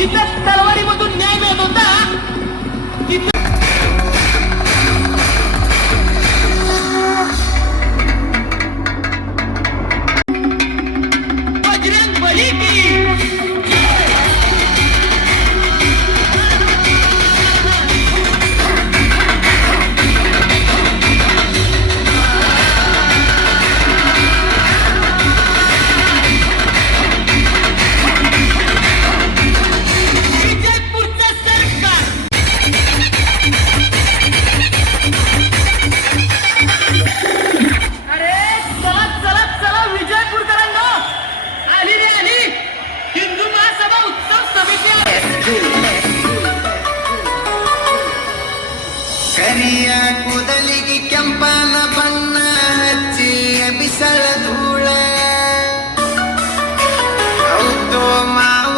जिथं तलवारीमधून न्याय मिळत होता तिथं बजरंग बली की ಕರಿಯ ಕೂದಲಿಗೆ ಕೆಂಪನ ಬಣ್ಣ ಹಚ್ಚಿ ಬಿಸಳ ಧೂಳ ಹೌದು ಮಾವ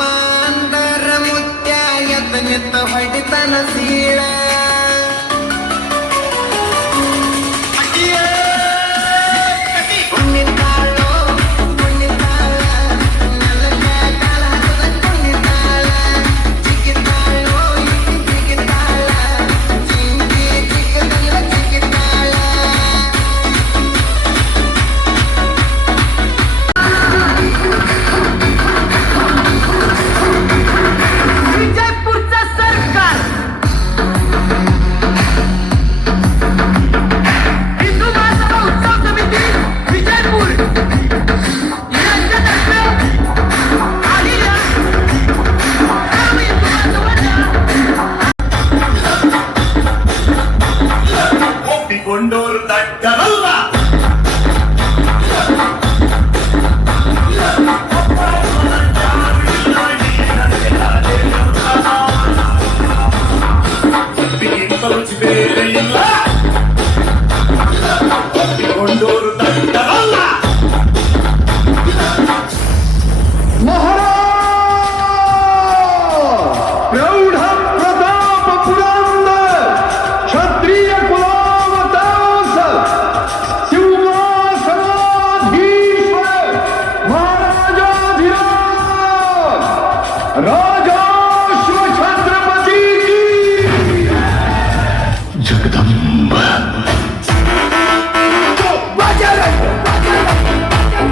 ಅಂದರ ಮುತ್ಯ ಎತ್ತ ಹೊಡಿತನ ಸೀಳ ಕೊಂಡೋರು ತಟ್ಟರಲ್ಲ ರುಚಿ ಬೇರೆ ಇಲ್ಲ ಕೊಂಡೋರು ತಟ್ಟರಲ್ಲ प्रौढ प्रताप पुरंदर क्षत्रिय कुलावतांस सिंहासनाधीश्वर महाराजाधिराज राजाश्व छत्रपती की जगदंबा Bajrang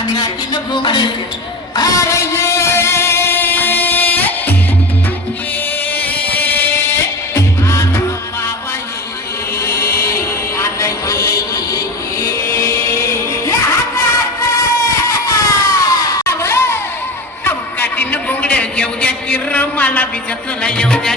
अनाथीन घोंगडे अरे ये बाबा काठीन घोंगडे घेऊ द्या किर मला बिजतला येऊ द्या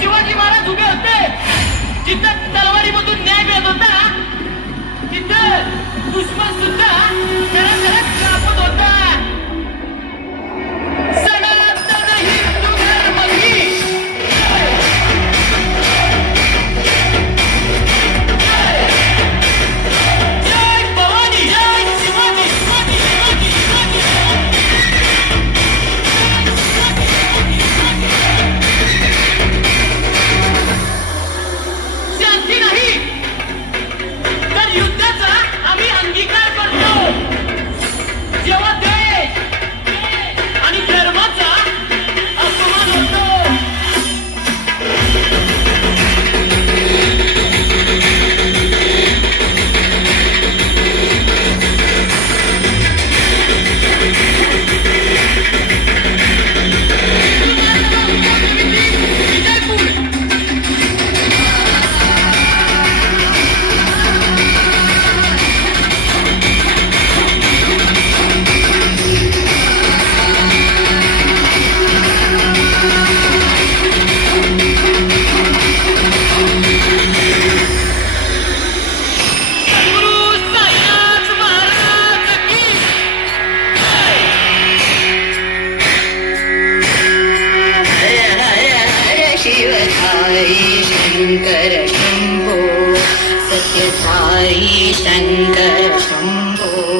शिवाजी महाराज उभे होते जिथं तलवारीमधून न्याय मिळत होता तिथं दुश्मन सुद्धा घरात कापत होता सनातन हिंदू धर्म ही जय भवानी जय शिवाजी शिवाजी शिवाजी शिवाजी शांती नाही तर युद्धाचा आम्ही अंगीकार करतो जेव्हा देश आणि धर्माचा अपमान होतो साई शंकर शंभो सत्य साई शंकर शंभो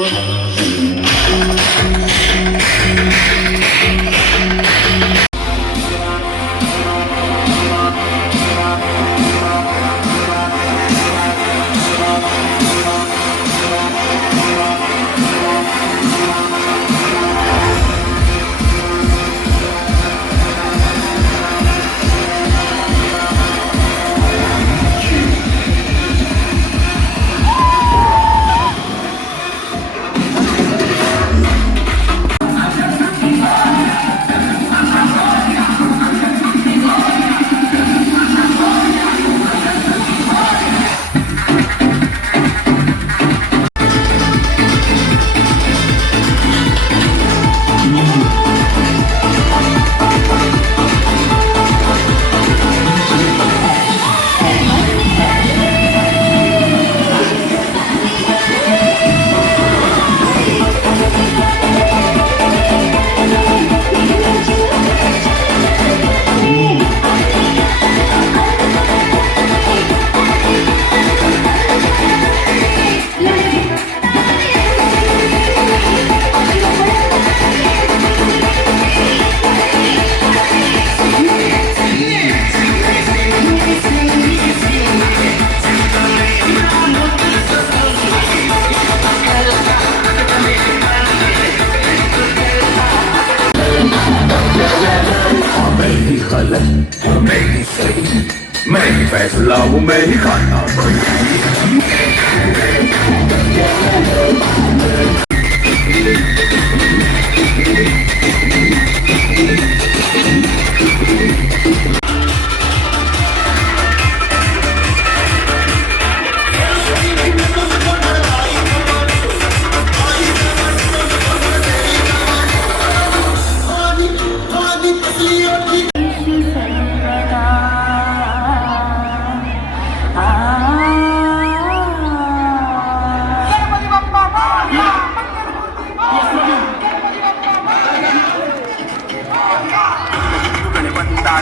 मैं ही सही मैं ही फैसला हूँ मैं ही खाता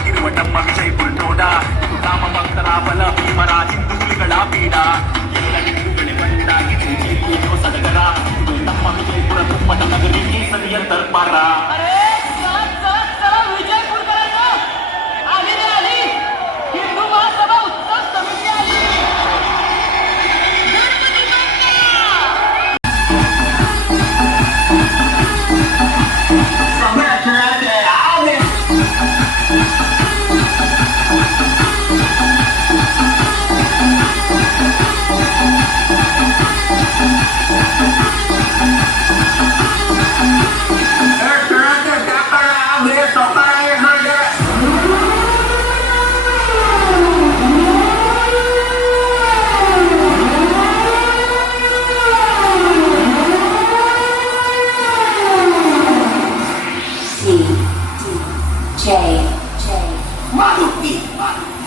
ಗಿರುವಟಮ್ಮ ವಿಜಯ್ ಪುಲ್ಟೋಡ ರಾಮ ಭಕ್ತರಾಮಲ ಭೀಮರ ಹಿಂದೂಗಳ ಪೀಡ ಎಲ್ಲ ಹಿಂದೂಗಳೇ ಬಂದಾಗಿ ಸಡಗರ ಇದು ನಮ್ಮ ವಿಜಯಪುರ ತುಮ್ಮದ ನಗರಿ ಕೇಸರಿಯ ದರ್ಬಾರ अरे सात सात चला विजयपूर करायचं आली रे आली हिंदू महासभा उत्सव समिती आली गणपती बाप्पा!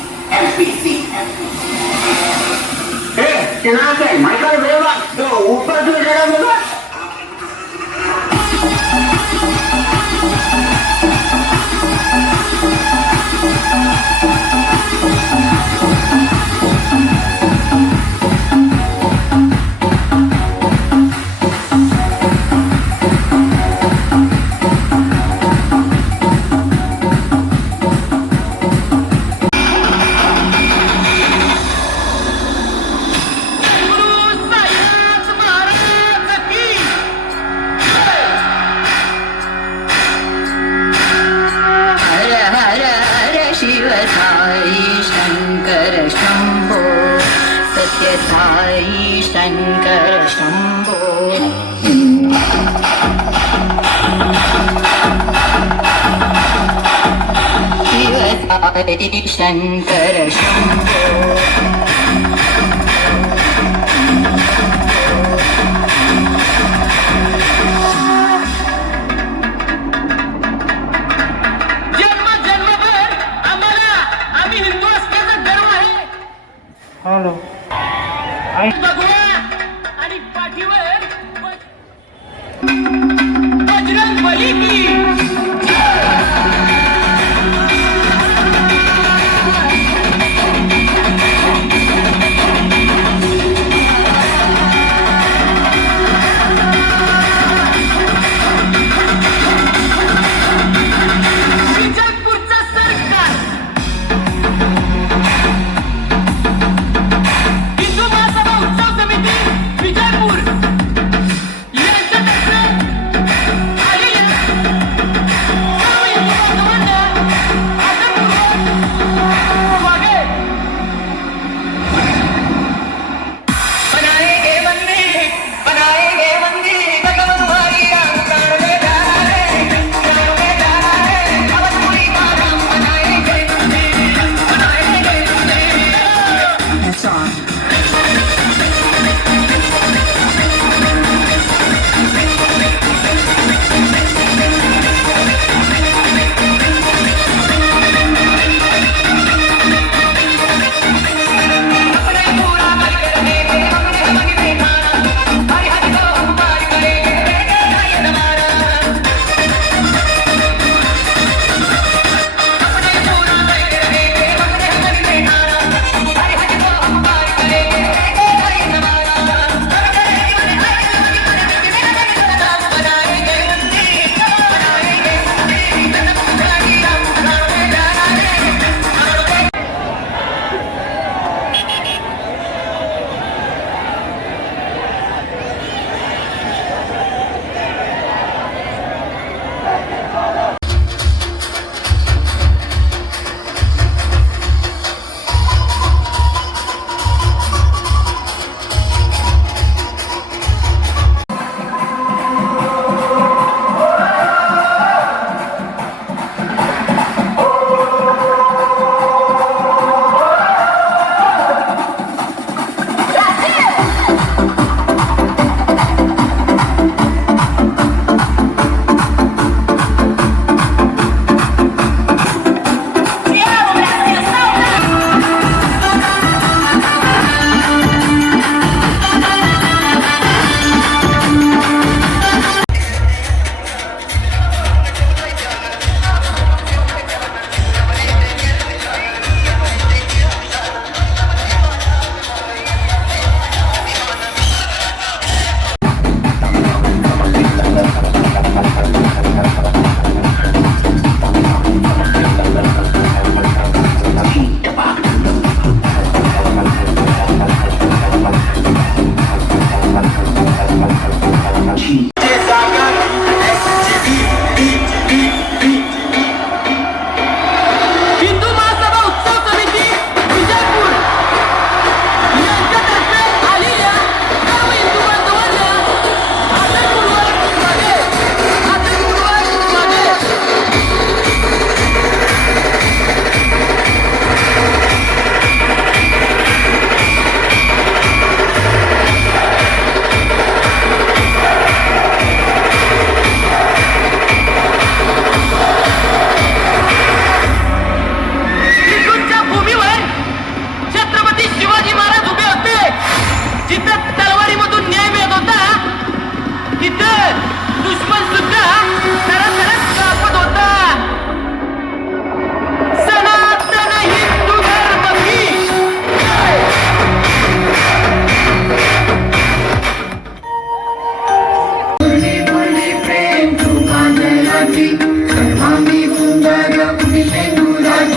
साई शंकर शंभो शिव साई शंकर शंभो जन्म जन्मभर आम्हाला आम्ही हिंदू असल्याचा गर्व आहे भगवा आणि पाठीवर बजरंग बली की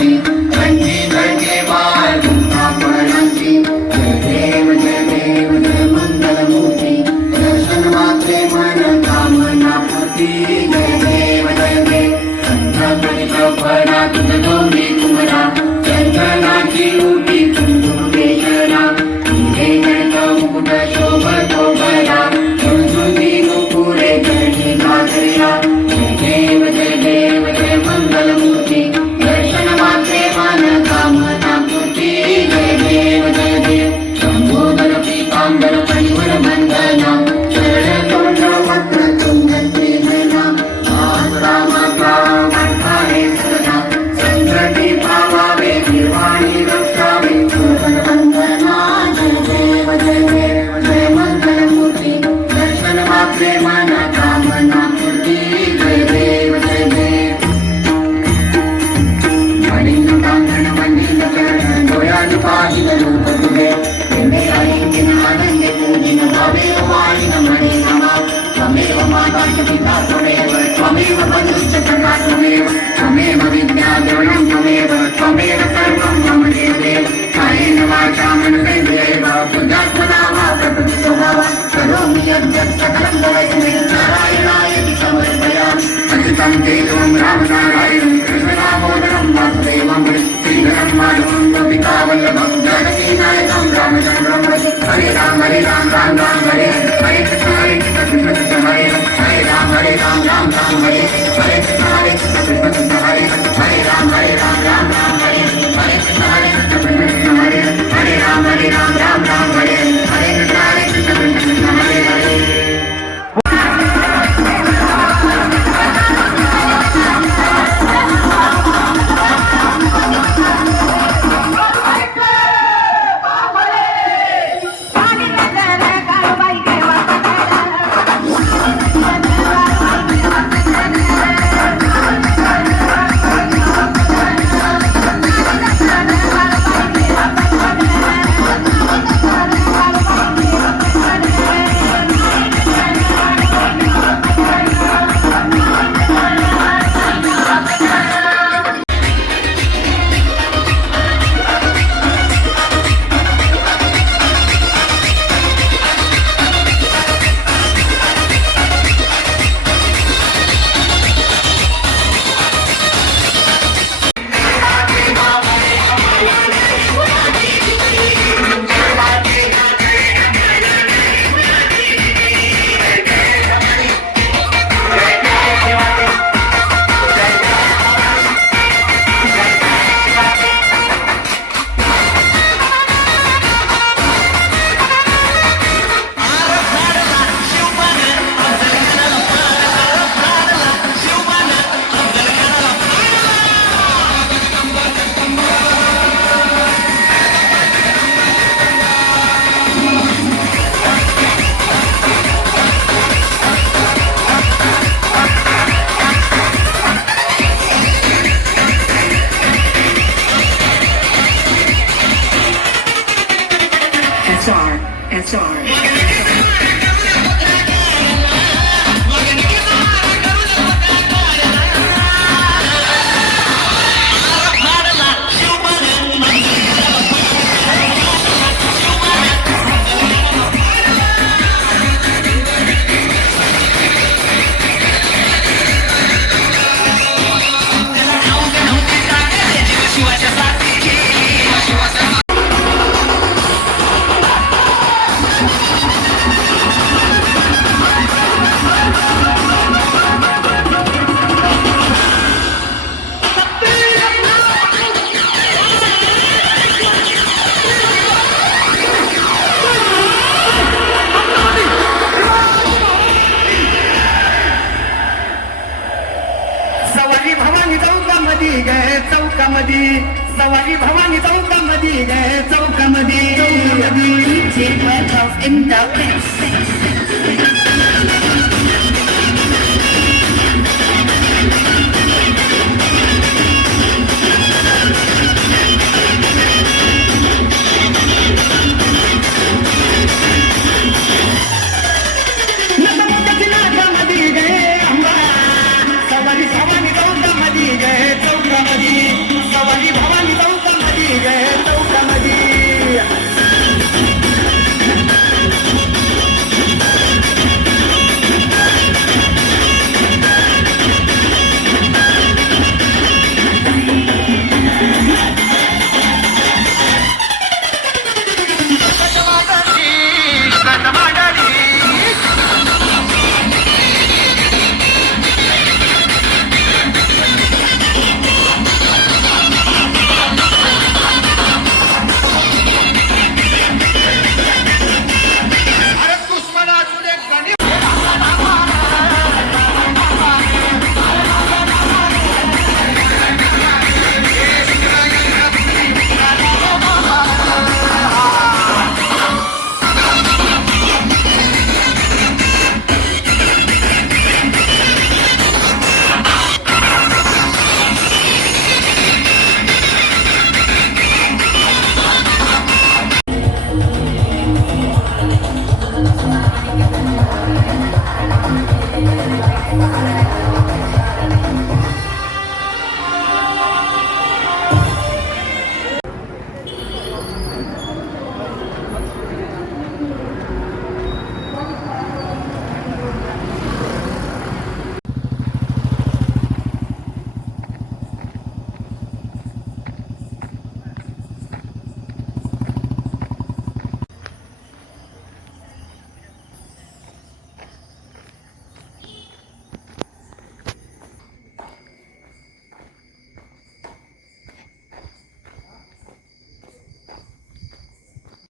मंगलाची कंठी धरके बाळ तुमका पणाची जय देव जय मंगलमूर्ती दर्शन मात्रे मन कामना पूर्ती जय देव कंठापरित फळा तुझ दोन्ही कुमरा चंदनाची उटी कुंकुमेश्वरा हे गणत मुकुट शोभतो बरा संस्कृती नुपुरे चरणी घातल्या जय देव जय मंगलमूर्ती दर्शन मात्रे मन कामना पूर्ती जय देव संबोधन पीतांबर परिवर मंदना शरण तोंड वक्र तुंग त्रिनयना रामाचा कंठाने सदा संकटी भावावे निर्वाणी रक्षावे वंदना जय देव जय मंगलमूर्ती दर्शन मात्रे मन कामना पूर्ती जय देव मणिन कांगण मणिन चरण डोळ्यात पाहिल रूप तुझे आनंदे पूजिन भावे वाणिन मणि नमा त्वमेव माता च पिता त्वमेव बन्धुश्च सखा त्वमेव विद्या द्रविणं त्वमेव सर्वं मम देव कायेन वाचा मनसेन्द्रियैव बुद्ध्यात्मना वा प्रकृतितो भाव करोमि यद्यत् सकलं परस्मै नारायणाय समर्पयामि अच्युतं केशवं रामनारायणं कृष्णदामोदरं वासुदेवं श्रीधरं माधवं गोपिका वल्लभं जानकीनायकं रामचन्द्रं हरे राम राम राम हरे हरे कृष्ण कृष्ण हरे हरे राम राम राम हरे हरे कृष्ण कृष्ण हरे हरे राम राम राम हरे हरे कृष्ण कृष्ण हरे हरे राम राम हरे हरे कृष्ण कृष्ण हरे हरे चौकामध्ये सवारी भवानी चौकामध्ये गे चौकामध्ये in the place.